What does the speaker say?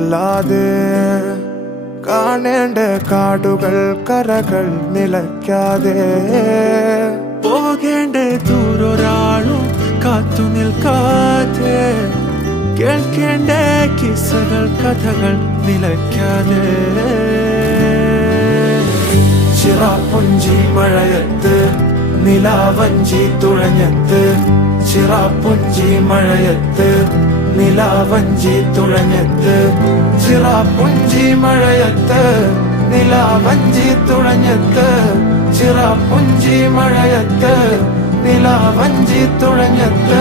നില്ലാതെ കാണേണ്ട കാടുകൾ കരകൾ നിലയ്ക്കാതെ പോകേണ്ട ദൂരൊരാളും കാത്തു നിൽക്കാതെ കേൾക്കേണ്ട കിസ്സകൾ കഥകൾ നിലയ്ക്കാതെ ചിറാപ്പുഞ്ചി മഴയത്ത് നിലാവഞ്ചി തുഴഞ്ഞത്ത് ചിറാപ്പുഞ്ചി മഴയത്ത് നിലാവഞ്ചി തുഴഞ്ഞത്ത് ചിറാപ്പുഞ്ചി മഴയത്ത് നിലാവഞ്ചി തുഴഞ്ഞത്ത് ചിറാപ്പുഞ്ചി മഴയത്ത് നിലാവഞ്ചി തുഴഞ്ഞത്ത്